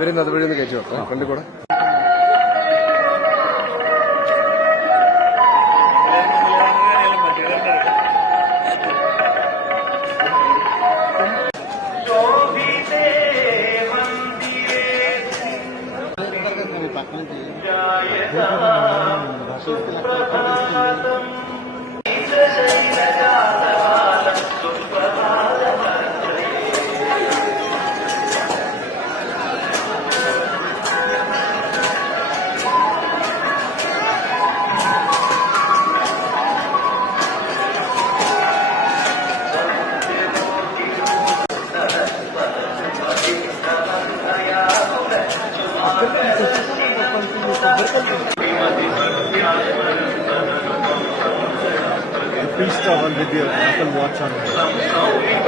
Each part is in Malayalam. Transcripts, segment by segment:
ഇവരിന്ന് അതുവഴി ഒന്ന് കയറ്റി വെക്കാം ഫ്രണ്ടിൽ കൂടെ. Please travel with your Apple Watch on.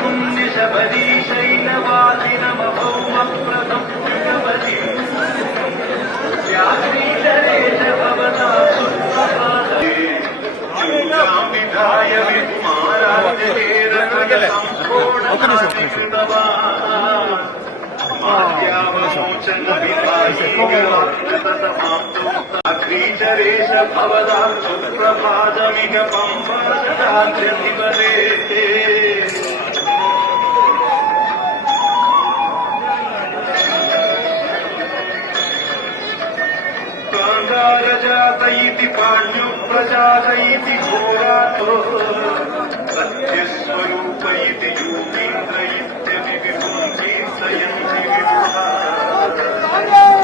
क्रीचरेश भवदा सुप्रभातमिक पम्पाधिपते काङ्गारजात इति पाण्यो प्रजात इति घोरातो सत्यस्वरूप इति योगीन्द्र इत्यपि विपुं कीर्तयन्ति विपुला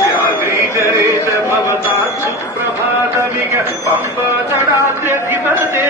व्याघ्रीचरेश भवता सुप्रभातमिक पम्पाधिपते